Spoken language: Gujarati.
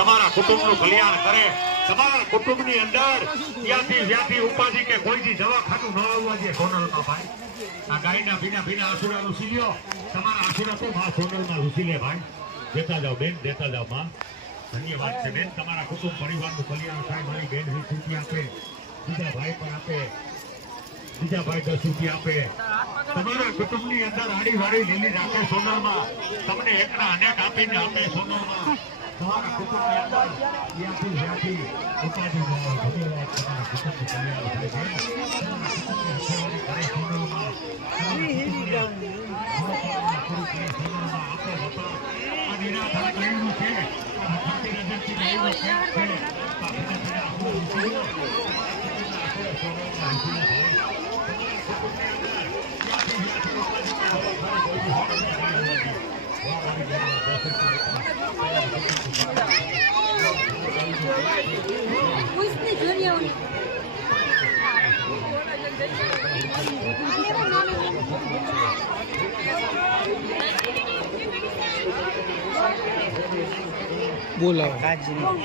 તમારા કુટુંબનું કલ્યાણ કરે, તમારા કુટુંબની અંદર જ્યાંથી ઉપાધિ કે કોઈથી દવાખાનું ન આવવા દે સોનલમાં ભાઈ. આ ગાયના ભીના આસુરા લૂસી લ્યો, તમારા આસુરા તો માં સોનલમાં લૂસી લે ભાઈ. દેતા જાઓ બેન, દેતા જાઓ માં. ધન્યવાદ છે બેન, તમારા કુટુંબ પરિવારનું કલ્યાણ થાય. મારી બેન 20 રૂપિયા આપે, બીજા ભાઈ પણ આપે, બીજા ભાઈ 10 રૂપિયા આપે. તમારા કુટુંબની અંદર આડી વાળી લીલી રાખે સોનલમાં, તમને એકના અનેક આપીને આપે સોનલમાં. તમારા કુટુંબની અંદર જ્યાંથી ઉપાધિ ન હોય. ધન્યવાદ, તમારા કુટુંબનું કલ્યાણ થાય છે. તમારા કુટુંબની હસેવાળી કરે સોનલમાં, સોનલમાં આપે બાપા. આ નિરાધાર કહેલું છે, આ ખાતી નજરથી કહેલું છે, આ ભીના આપણું સોનલમાં બોલાવો.